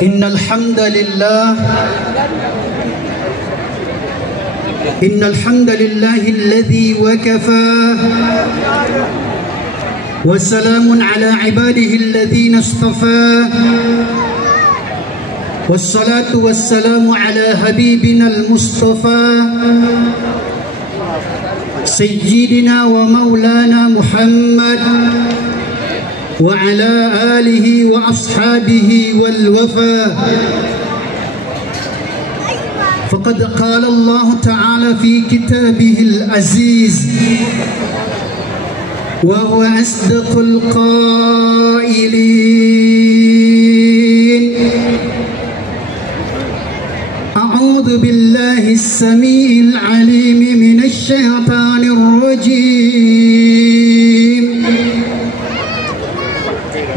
إن الحمد لله الذي وكفى وسلام على عباده الذين اصطفى والصلاة والسلام على حبيبنا المصطفى سيدنا ومولانا محمد وعلى آله وأصحابه والوفا. فقد قال الله تعالى في كتابه العزيز وهو أصدق القائلين: أعوذ بالله السميع العليم من الشيطان الرجيم.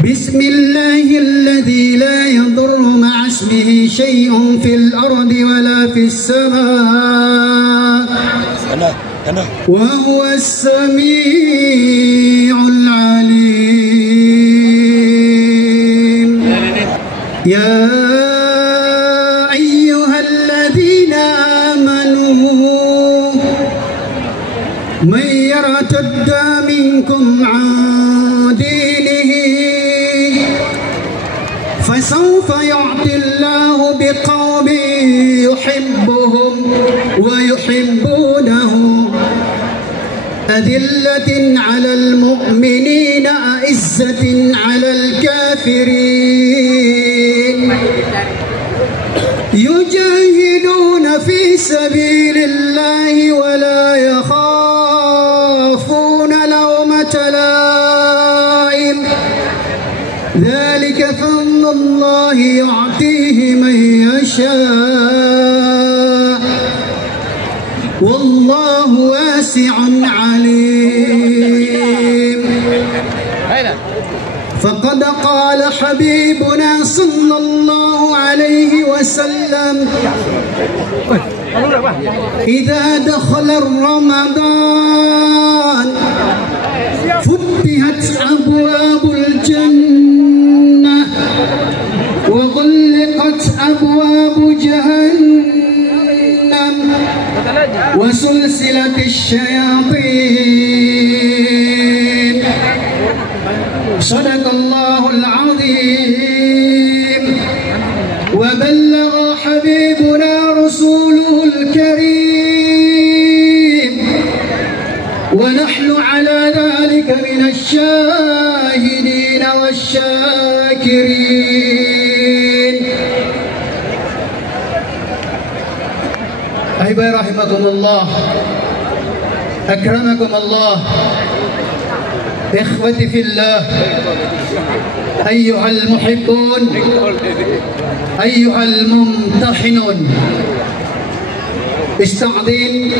بسم الله الذي لا يضر مع اسمه شيء في الأرض ولا في السماء وهو السميع العليم. يا أيها الذين آمنوا من يرتد منكم عن دينه فسوف يعطي الله بقوم يحبهم ويحبونه أذلة على المؤمنين أعزة على الكافرين يجاهدون في سبيل الله ولا يخافون لومة لائم ذلك فضل الله يعطيه من يشاء والله واسع عليم. فقد قال حبيبنا صلى الله عليه وسلم: إذا دخل رمضان فتحت أبواب الجنة وغلقت أبواب جهنم وسلسلة الشياطين. صدق الله العظيم وبلغ حبيبنا رسوله الكريم ونحن على ذلك من الشاهدين والشاكرين. أحبائي رحمكم الله، أكرمكم الله، إخوتي في الله، أيها المحبون، أيها الممتحنون، استعظيم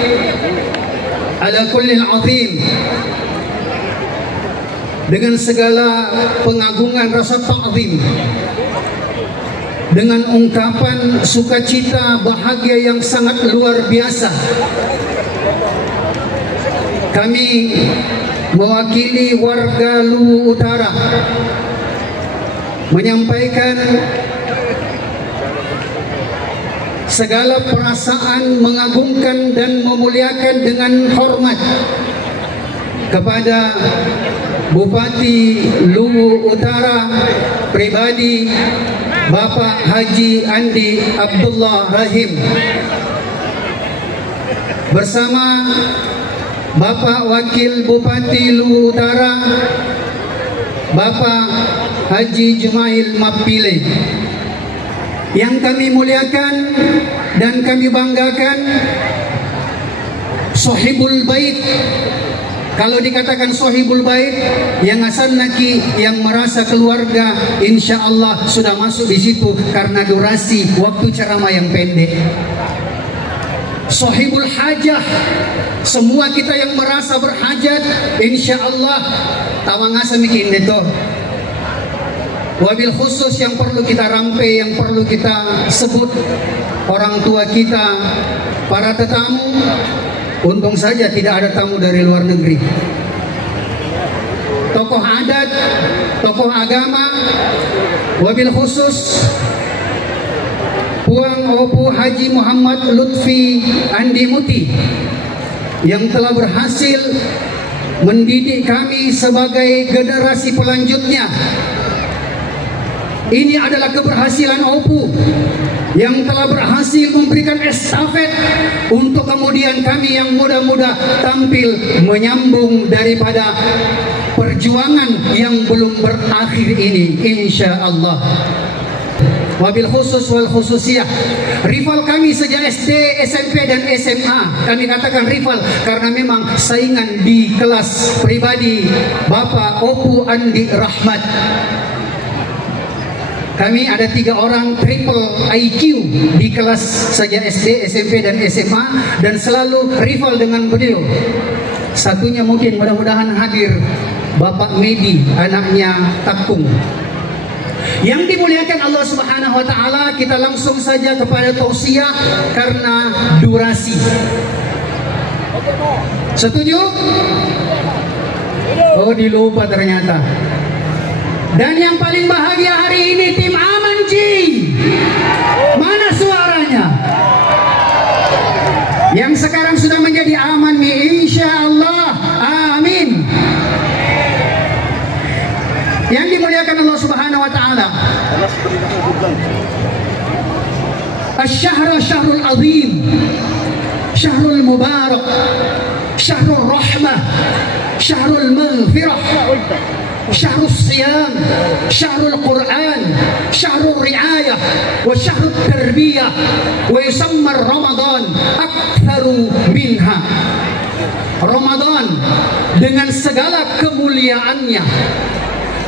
على كل العظيم. Dengan segala pengagungan rasa ta'zim, dengan ungkapan sukacita bahagia yang sangat luar biasa, kami mewakili warga Luwu Utara menyampaikan segala perasaan mengagungkan dan memuliakan dengan hormat kepada Bupati Luwu Utara pribadi Bapak Haji Andi Abdullah Rahim bersama Bapak Wakil Bupati Luwu Utara Bapak Haji Jumail Mapile. Yang kami muliakan dan kami banggakan Sohibul Bait. Kalau dikatakan Sohibul Bait, yang asan naki yang merasa keluarga, insya Allah sudah masuk di situ karena durasi waktu ceramah yang pendek. Sohibul Hajah, semua kita yang merasa berhajat, insya Allah tawang asa bikin itu. Wabil khusus yang perlu kita rampe, yang perlu kita sebut orang tua kita, para tetamu. Untung saja tidak ada tamu dari luar negeri. Tokoh adat, tokoh agama, wabil khusus Puang Opu Haji Muhammad Lutfi Andi Muti yang telah berhasil mendidik kami sebagai generasi pelanjutnya. Ini adalah keberhasilan Opu yang telah berhasil memberikan estafet untuk kemudian kami yang muda-muda tampil menyambung daripada perjuangan yang belum berakhir ini, insya Allah. Wabil khusus wal khususiyah, rival kami sejak SD, SMP dan SMA. Kami katakan rival karena memang saingan di kelas pribadi Bapak Opu Andi Rahmat. Kami ada 3 orang triple IQ di kelas sejak SD, SMP dan SMA, dan selalu rival dengan beliau. Satunya mungkin mudah-mudahan hadir, Bapak Medi, anaknya Takung. Yang dimuliakan Allah Subhanahu wa taala, kita langsung saja kepada tausiah karena durasi. Setuju? Oh, dilupa ternyata. Dan yang paling bahagia hari ini tim Aman Ji. Mana suaranya? Yang sekarang sudah menjadi aman nih, insya Allah. Amin. Yang dimuliakan Allah Subhanahu wa taala. Asy-syahr syahrul azim, syahrul mubarak, syahrul rahmah, syahrul maghfirah, syahrul siyam, syahrul Quran, syahrul riayah, wa syahrul tarbiyah, wa yusamma Ramadan aktsaru minha. Ramadan dengan segala kemuliaannya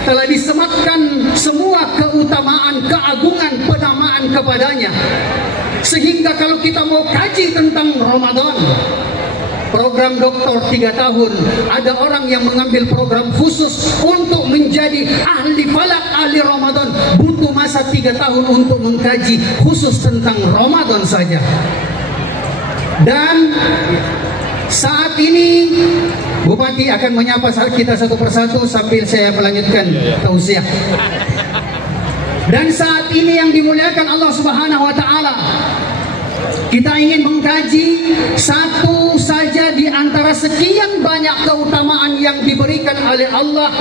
telah disematkan semua keutamaan, keagungan, penamaan kepadanya. Sehingga kalau kita mau kaji tentang Ramadan, program doktor 3 tahun, ada orang yang mengambil program khusus untuk menjadi ahli falak, ahli Ramadan, butuh masa 3 tahun untuk mengkaji khusus tentang Ramadan saja. Dan saat ini Bupati akan menyapa kita satu persatu sambil saya melanjutkan tausiah. Dan saat ini yang dimuliakan Allah Subhanahu wa taala, kita ingin mengkaji satu saja di antara sekian banyak keutamaan yang diberikan oleh Allah,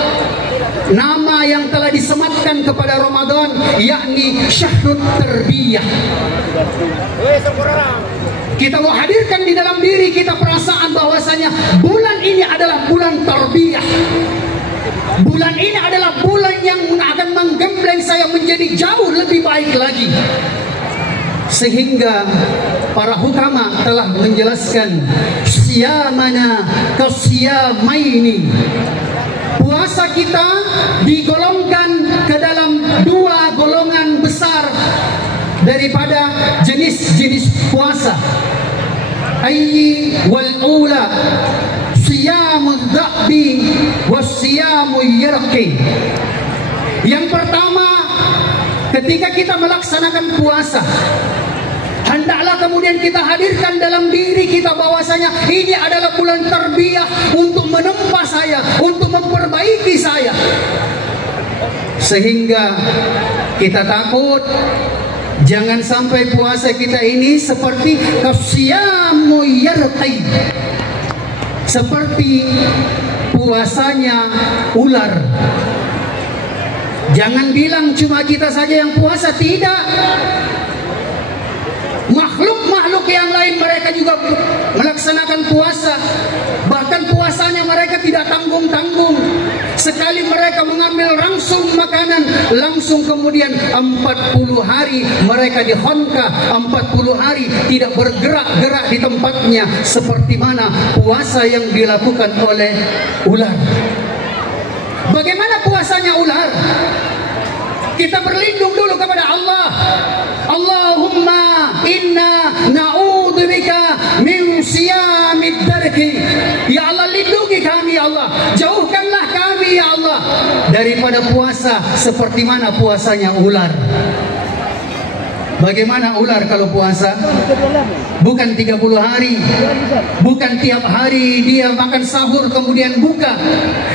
nama yang telah disematkan kepada Ramadan, yakni Syahrul Tarbiyah. Kita mau hadirkan di dalam diri kita perasaan bahwasanya bulan ini adalah bulan tarbiyah. Bulan ini adalah bulan yang akan menggembleng saya menjadi jauh lebih baik lagi. Sehingga para hukama telah menjelaskan siyamana kasiyamaini. Puasa kita digolongkan ke dalam 2 golongan besar daripada jenis-jenis puasa. Ayyi wal ula siyamul dha'bi was siyamul yarqi. Yang pertama, ketika kita melaksanakan puasa, hendaklah kemudian kita hadirkan dalam diri kita bahwasanya ini adalah bulan tarbiyah untuk menempa saya, untuk memperbaiki saya. Sehingga kita takut jangan sampai puasa kita ini seperti kasyamu yarqi, seperti puasanya ular. Jangan bilang cuma kita saja yang puasa, tidak. Makhluk-makhluk yang lain mereka juga melaksanakan puasa. Bahkan puasanya mereka tidak tanggung-tanggung. Sekali mereka mengambil langsung makanan, langsung kemudian 40 hari mereka dihonka, 40 hari tidak bergerak-gerak di tempatnya, seperti mana puasa yang dilakukan oleh ular. Bagaimana puasanya ular? Kita berlindung dulu kepada Allah. Allahumma inna na'udzubika min siyamid darki. Ya Allah, lindungi kami ya Allah, jauhkanlah kami ya Allah daripada puasa seperti mana puasanya ular. Bagaimana ular kalau puasa? Bukan 30 hari, bukan tiap hari dia makan sahur kemudian buka.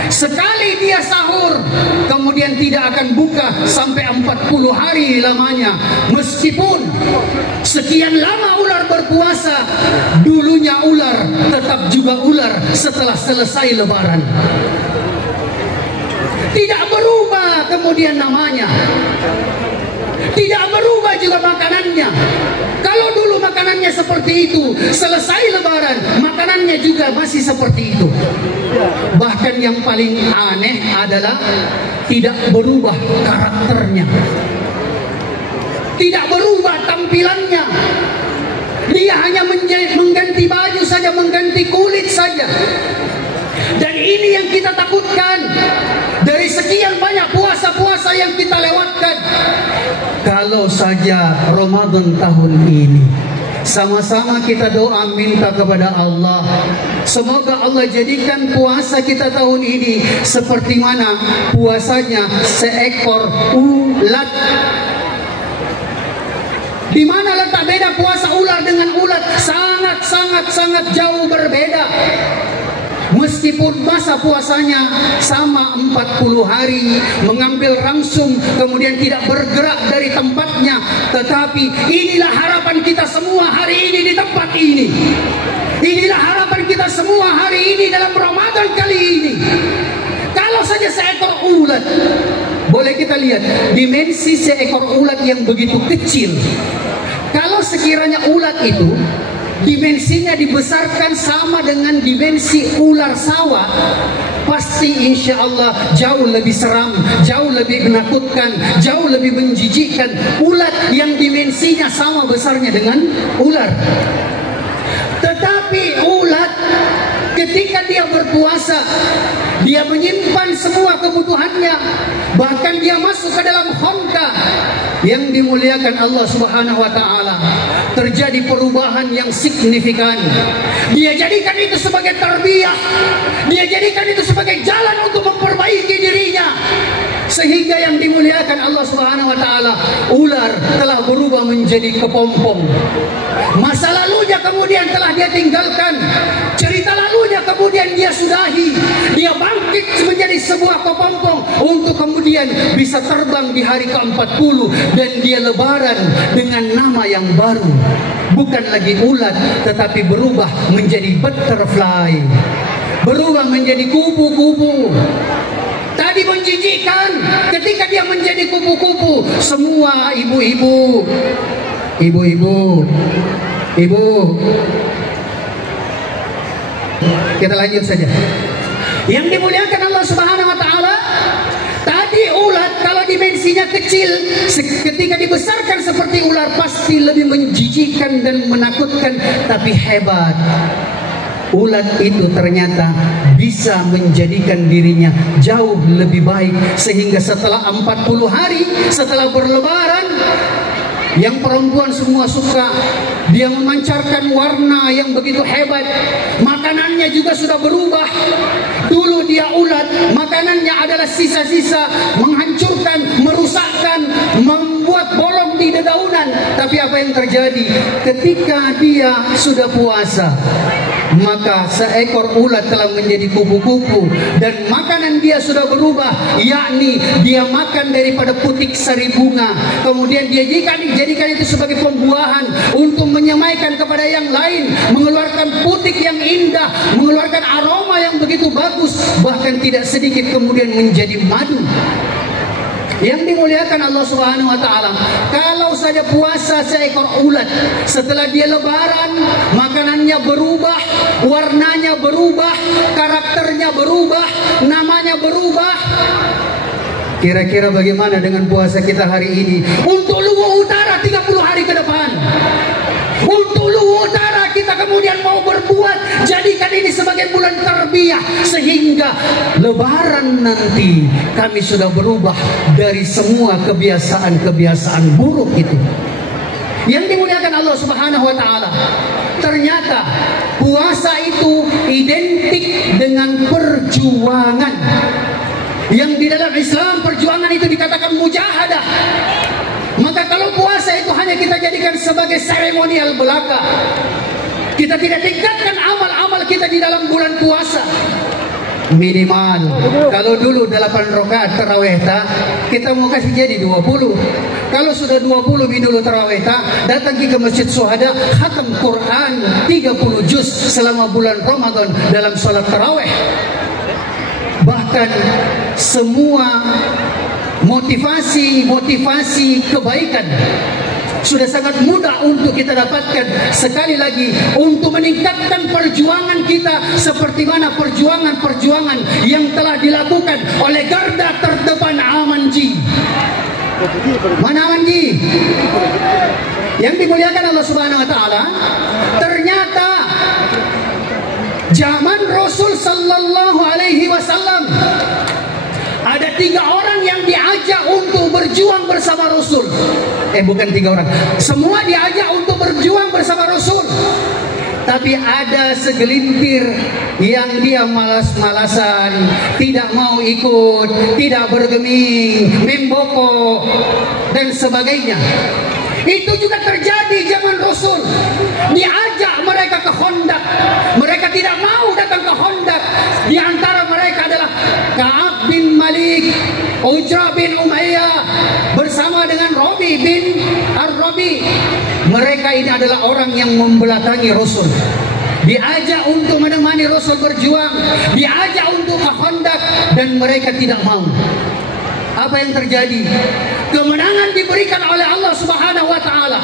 Sekali dia sahur kemudian tidak akan buka sampai 40 hari lamanya. Meskipun sekian lama ular berpuasa, dulunya ular tetap juga ular setelah selesai lebaran. Tidak berubah kemudian namanya, tidak berubah juga makanannya. Kalau dulu makanannya seperti itu, selesai lebaran makanannya juga masih seperti itu. Bahkan yang paling aneh adalah tidak berubah karakternya, tidak berubah tampilannya. Dia hanya mengganti baju saja, mengganti kulit saja. Dan ini yang kita takutkan dari sekian banyak puasa-puasa yang kita lewatkan. Kalau saja Ramadan tahun ini, sama-sama kita doa minta kepada Allah, semoga Allah jadikan puasa kita tahun ini seperti mana puasanya seekor ulat. Di mana letak beda puasa ular dengan ulat? Sangat jauh berbeda. Meskipun masa puasanya sama 40 hari, mengambil rangsum kemudian tidak bergerak dari tempatnya, tetapi inilah harapan kita semua hari ini di tempat ini. Inilah harapan kita semua hari ini dalam Ramadan kali ini. Kalau saja seekor ulat, boleh kita lihat dimensi seekor ulat yang begitu kecil. Kalau sekiranya ulat itu dimensinya dibesarkan sama dengan dimensi ular sawah, pasti insya Allah jauh lebih seram, jauh lebih menakutkan, jauh lebih menjijikkan ulat yang dimensinya sama besarnya dengan ular. Tetapi ulat ketika dia berpuasa, dia menyimpan semua kebutuhannya, bahkan dia masuk ke dalam khonqa yang dimuliakan Allah Subhanahu wa Ta'ala. Terjadi perubahan yang signifikan. Dia jadikan itu sebagai tarbiyah, dia jadikan itu sebagai jalan untuk memperbaiki dirinya, sehingga yang dimuliakan Allah Subhanahu wa Ta'ala, ular telah berubah menjadi kepompong. Masa lalunya kemudian telah dia tinggalkan, cerita lalunya kemudian dia sudahi, dia bangkit menjadi sebuah kepompong untuk kemudian bisa terbang di hari ke-40 dan dia lebaran dengan nama yang baru. Bukan lagi ulat, tetapi berubah menjadi butterfly, berubah menjadi kupu-kupu. Tadi menjijikkan ketika dia menjadi kupu-kupu. Semua ibu-ibu, kita lanjut saja. Yang dimuliakan Allah Subhanahu wa Ta'ala, tadi ulat kalau dimensinya kecil, ketika dibesarkan seperti ular pasti lebih menjijikkan dan menakutkan. Tapi hebat, ulat itu ternyata bisa menjadikan dirinya jauh lebih baik, sehingga setelah 40 hari setelah berlebaran, yang perempuan semua suka, dia memancarkan warna yang begitu hebat. Makanannya juga sudah berubah. Dulu dia ulat, makanannya adalah sisa-sisa, menghancurkan, merusakkan, membuat bolong di dedaunan. Tapi apa yang terjadi ketika dia sudah puasa? Maka seekor ulat telah menjadi kupu-kupu, dan makanan dia sudah berubah, yakni dia makan daripada putik sari bunga, kemudian dia jadikan itu sebagai pembuahan untuk menyamaikan kepada yang lain, mengeluarkan putik yang indah, mengeluarkan aroma yang begitu bagus, bahkan tidak sedikit kemudian menjadi madu. Yang dimuliakan Allah Subhanahu wa Ta'ala, kalau saja puasa seekor ulat, setelah dia lebaran, makanannya berubah, warnanya berubah, karakternya berubah, namanya berubah. Kira-kira bagaimana dengan puasa kita hari ini? Untuk Luwu Utara 30 hari ke depan, untuk Luwu Utara kita kemudian mau berbuat, jadikan ini sebagai bulan tarbiyah, sehingga lebaran nanti kami sudah berubah dari semua kebiasaan-kebiasaan buruk itu. Yang dimuliakan Allah Subhanahu wa Ta'ala, ternyata puasa itu identik dengan perjuangan. Yang di dalam Islam perjuangan itu dikatakan mujahadah. Maka kalau puasa itu hanya kita jadikan sebagai seremonial belaka, kita tidak tingkatkan amal-amal kita di dalam bulan puasa. Minimal kalau dulu 8 rakaat tarawih kita mau kasih jadi 20. Kalau sudah 20 dulu tarawih datang ke Masjid Syuhada, khatam Quran 30 juz selama bulan Ramadan dalam salat tarawih. Bahkan semua motivasi kebaikan sudah sangat mudah untuk kita dapatkan. Sekali lagi, untuk meningkatkan perjuangan kita seperti mana perjuangan yang telah dilakukan oleh garda terdepan Amanji. Mana Amanji? Yang dimuliakan Allah Subhanahu wa taala, ternyata zaman Rasul sallallahu alaihi wasallam ada 3 orang yang diajak untuk berjuang bersama Rasul. Bukan 3 orang, semua diajak untuk berjuang bersama Rasul. Tapi ada segelintir yang dia malas-malasan, tidak mau ikut, tidak bergeming, memboko dan sebagainya. Itu juga terjadi zaman Rasul. Diajak mereka ke Khandaq, mereka tidak mau datang ke Khandaq. Di antara mereka adalah Ka'ab bin Malik, Ujrah bin Umayyah bersama dengan Rabi bin Ar-Rabi. Mereka ini adalah orang yang membelakangi Rasul. Diajak untuk menemani Rasul berjuang, diajak untuk ke Khandaq, dan mereka tidak mau. Apa yang terjadi? Kemenangan diberikan oleh Allah Subhanahu wa taala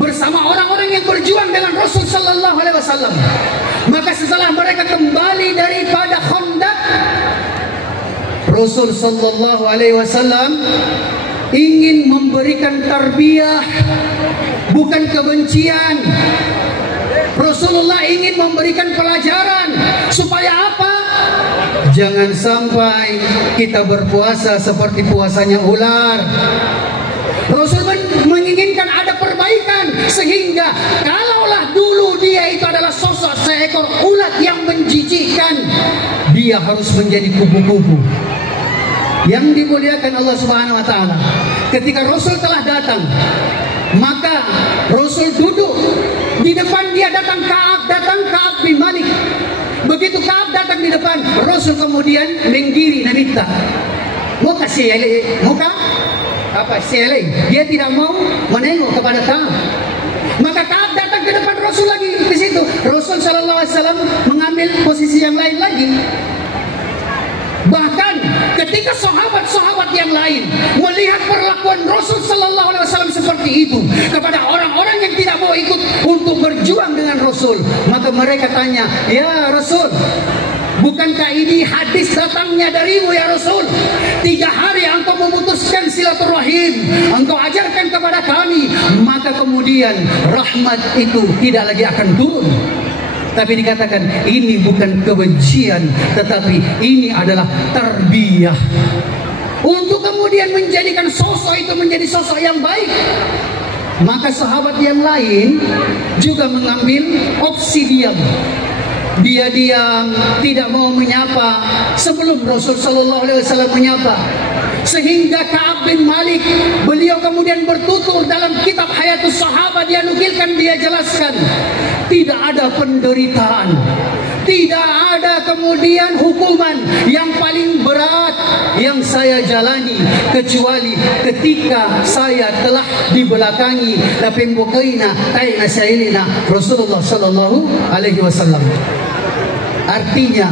bersama orang-orang yang berjuang dengan Rasul sallallahu alaihi wasallam. Maka setelah mereka kembali daripada Khandaq, Rasul sallallahu alaihi wasallam ingin memberikan tarbiyah, bukan kebencian. Rasulullah ingin memberikan pelajaran supaya apa? Jangan sampai kita berpuasa seperti puasanya ular. Rasul menginginkan ada perbaikan, sehingga kalaulah dulu dia itu adalah sosok seekor ulat yang menjijikkan, dia harus menjadi kupu-kupu. Yang dimuliakan Allah Subhanahu wa taala, ketika Rasul telah datang, maka Rasul duduk di depan dia, datang Ka'ab bin Malik. Begitu Ka'ab datang di depan, Rasul kemudian menggiri dan minta, muka seleng. Dia tidak mau menengok kepada Ka'ab. Maka Ka'ab datang ke depan Rasul lagi. Di situ Rasul sallallahu alaihi wasallam mengambil posisi yang lain lagi. Bahkan ketika sahabat-sahabat yang lain melihat perlakuan Rasul sallallahu alaihi wasallam seperti itu kepada orang-orang yang tidak mau ikut untuk berjuang dengan Rasul, maka mereka tanya, "Ya Rasul, bukankah ini hadis datangnya darimu ya Rasul? 3 hari engkau memutuskan silaturahim, engkau ajarkan kepada kami, maka kemudian rahmat itu tidak lagi akan turun." Tapi dikatakan ini bukan kebencian, tetapi ini adalah tarbiyah, untuk kemudian menjadikan sosok itu menjadi sosok yang baik. Maka sahabat yang lain juga mengambil opsi diam. Dia diam, tidak mau menyapa sebelum Rasul sallallahu alaihi wasallam menyapa. Sehingga Ka'ab bin Malik, beliau kemudian bertutur dalam kitab Hayatus Sahabat, dia nukilkan, dia jelaskan, tidak ada penderitaan, tidak ada kemudian hukuman yang paling berat yang saya jalani kecuali ketika saya telah dibelakangi la pembokaina taina sailina Rasulullah sallallahu alaihi wasallam. Artinya,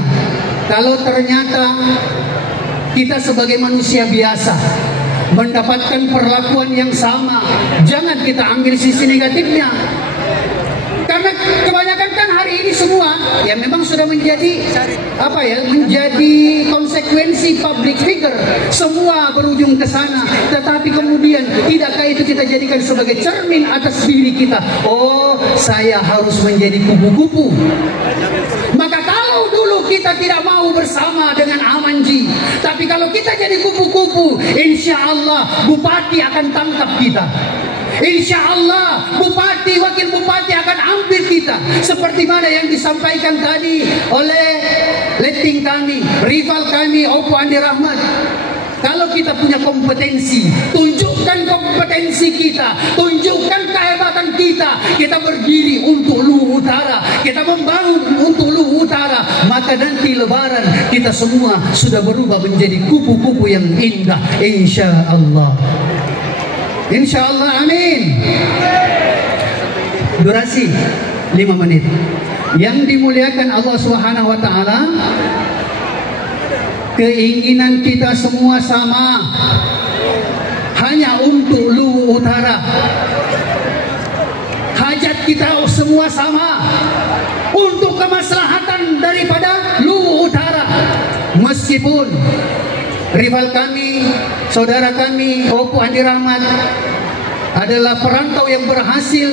kalau ternyata kita sebagai manusia biasa mendapatkan perlakuan yang sama, jangan kita ambil sisi negatifnya. Karena kebanyakan kan hari ini semua ya memang sudah menjadi menjadi konsekuensi public figure, semua berujung ke sana. Tetapi kemudian tidakkah itu kita jadikan sebagai cermin atas diri kita? Oh, saya harus menjadi kupu-kupu. Maka kalau dulu kita tidak mau bersama dengan Amanji, tapi kalau kita jadi kupu-kupu, insya Allah bupati akan tangkap kita. Insya Allah bupati, wakil bupati akan ambil kita. Seperti mana yang disampaikan tadi oleh letting kami, rival kami, Opo Andi Rahmat. Kalau kita punya kompetensi, tunjukkan kompetensi kita, tunjukkan kehebatan kita. Kita berdiri untuk Luhut Utara, kita membangun untuk Luhut Utara, maka nanti Lebaran kita semua sudah berubah menjadi kupu-kupu yang indah, insya Allah. Insya Allah, amin. Durasi 5 menit. Yang dimuliakan Allah Subhanahu wa taala, keinginan kita semua sama, hanya untuk Luhut Utara. Hajat kita semua sama, untuk kemaslahatan daripada Luhut Utara. Meskipun rival kami, saudara kami, Opo Andi Rahmat adalah perantau yang berhasil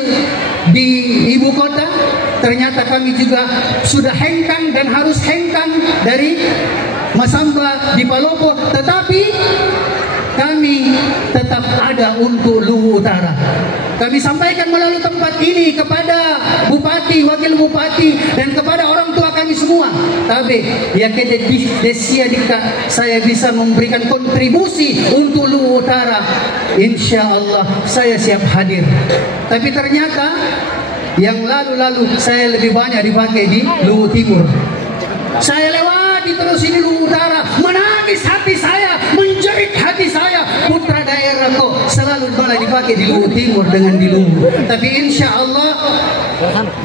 di ibu kota, ternyata kami juga sudah hengkang dan harus hengkang dari Masamba di Palopo, tetapi kami tetap ada untuk Luhut Utara. Kami sampaikan melalui tempat ini kepada bupati, wakil bupati, dan kepada orang tua kami semua. Tapi ya desia jika saya bisa memberikan kontribusi untuk Luhut Utara, insya Allah saya siap hadir. Tapi ternyata yang lalu-lalu saya lebih banyak dipakai di Luhut Timur. Saya lewati terus ini Luhut Utara, menangis hati saya, menjerit hati saya. Putra daerah kok selalu malah dipakai di Luhut Timur dengan di Luhut. Tapi insya Allah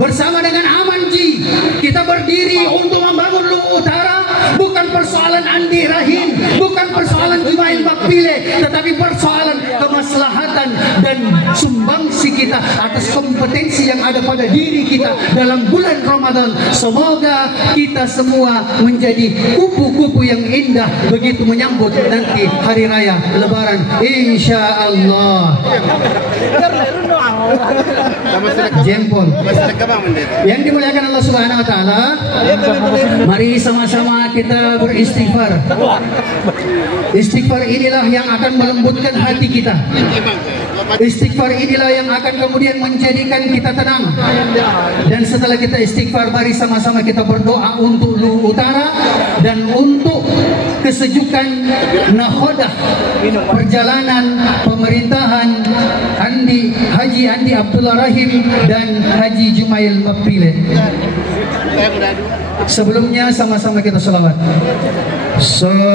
bersama dengan Amanji kita berdiri untuk membangun Luhut Utara. Bukan persoalan Andi Rahim, bukan persoalan Jumail Makpile, tetapi persoalan kemaslahatan dan sumbangsi kita atas kompetensi yang ada pada diri kita dalam bulan Ramadan. Semoga kita semua menjadi kupu-kupu yang indah begitu menyambut nanti hari raya Lebaran, insya Allah. Jempol. Yang dimuliakan Allah Subhanahu wa taala, mari sama-sama kita beristighfar. Istighfar inilah yang akan melembutkan hati kita. Istighfar inilah yang akan kemudian menjadikan kita tenang. Dan setelah kita istighfar, mari sama-sama kita berdoa untuk Luhut Utara dan untuk kesejukan nakhodah perjalanan pemerintahan Haji Andi Abdullah Rahim dan Haji Jumail Makpile. Sebelumnya sama-sama kita salawat. Sallallahu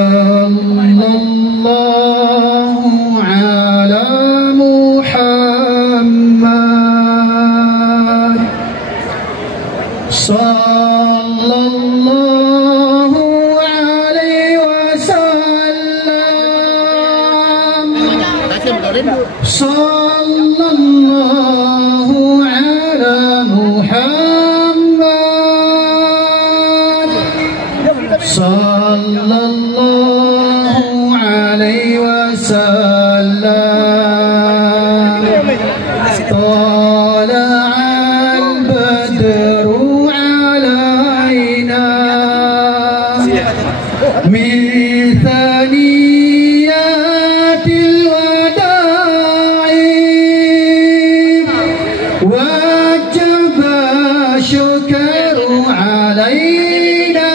ala Muhammad. Sallallahu alaihi wasallam. Sallallahu ala Muhammad. Sallallahu alaihi wasallam. Tala'al badru alaina min thaniyatil wada'i wajaba syukru alaina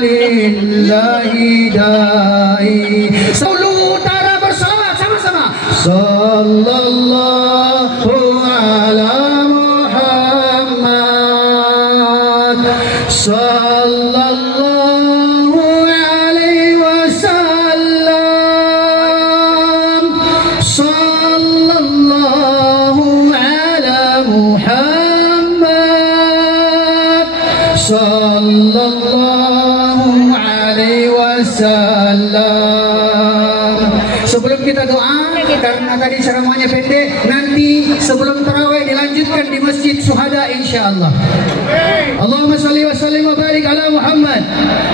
lillahi da'i. Luhut Utara bersama sama-sama. Sallallahu ala Muhammad. Sallallahu alaihi wasallam. Sallallahu ala Muhammad. Sallallahu alaihi wasallam. Sebelum kita doa, karena tadi ceramahnya pendek, nanti sebelum tarawih dilanjutkan di Masjid Syuhada insyaallah. Allahumma shalli wa sallim wa barik ala Muhammad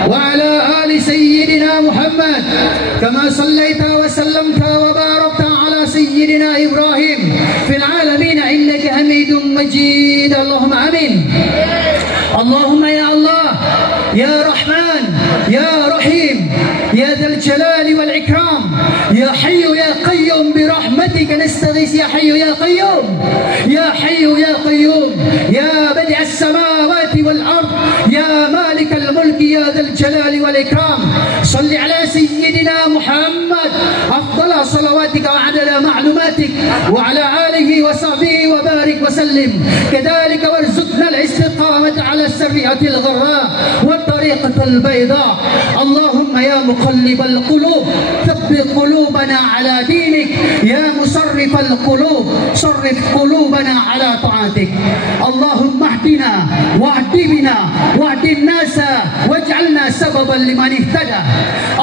wa ala ali sayyidina Muhammad kama sallaita wa sallamta wa barakta ala sayyidina Ibrahim fil alamin innaka Hamidum Majid. Allahumma amin. Allahumma ya Allah, ya Rahman, ya Rahim, ya Dzal Jalali wal Ikram, ya Hayyu ya Qayyum bi rahmatika nastaghis, ya Hayyu ya Qayyum, ya Hayyu ya Qayyum, ya Badi' as-samawati wal ard, ya Malik al-mulk, ya Dzal Jalali والإكرام صل على سيدنا محمد أفضل صلواتك وعدد معلوماتك وعلى آله وصحبه وبارك وسلم. كذلك وارزقنا الاستقامة على السريعة الغراء والطريقة البيضاء. اللهم يا مقلب القلوب ثبت قلوبنا على دينك، يا مصرف القلوب صرف قلوبنا على طاعتك. اللهم اهدنا واهد بنا واهد الناس واجعلنا سببا لمن اهتدى.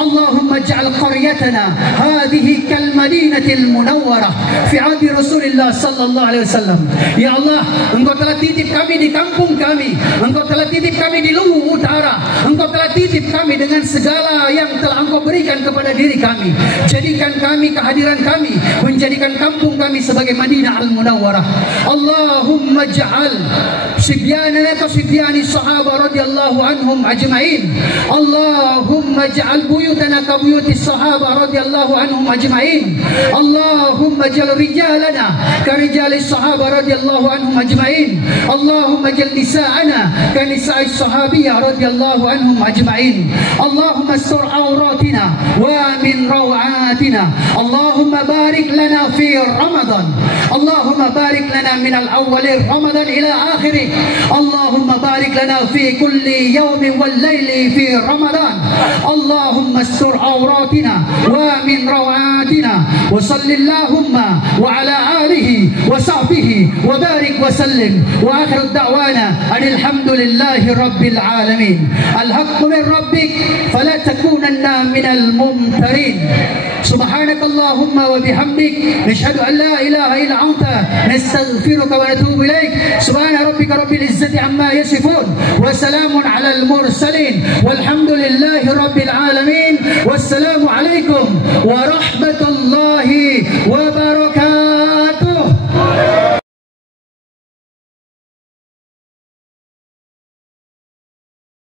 اللهم اجعل قريتنا هذه كالمدينة المنورة في عهد رسول الله صلى الله عليه وسلم. Ya Allah, Engkau telah titip kami di kampung kami, Engkau telah titip kami di Luwu Utara, Engkau telah titip kami dengan segala yang telah Engkau berikan kepada diri kami. Jadikan kami, kehadiran kami menjadikan kampung kami sebagai Madinah Al-Munawwarah. Allahumma ja'al sibyanana ka sibyani sahaba radhiyallahu anhum ajma'in. Allahumma ja'al buyutana ka buyuti sahaba radhiyallahu anhum ajma'in. Allahumma ja'al rijalana ka rijali sahaba radhiyallahu anhum ajma'in. Allahumma ja'al nisa'ana ka nisa'i sahabiyah radhiyallahu anhum ajma'in. Allahumma astur awratina wa min rawatina. Allahumma barik lana fi Ramadan. Allahumma barik lana min al-awwal Ramadan ila akhirih. Allahumma barik lana fi kulli yawmin wal layli fi Ramadan. Allahumma astur awratina wa min rawatina. Wa sallillahumma wa ala alihi wa sahbihi wa barik wa sallim. Wa akhiru da'wana alhamdulillahi rabbil alamin. Al-haqqu min rabbik fala takunanna minal mumtarin. Subhanakallahumma wa bihamdik nashhadu an la ilaha illa anta nastaghfiruka wa natubu ilaik. Subhana rabbika rabbil izzati amma yasifun wa salamun alal mursalin walhamdulillahi rabbil alamin. Wassalamu alaikum wa rahmatullahi wa barakatuh.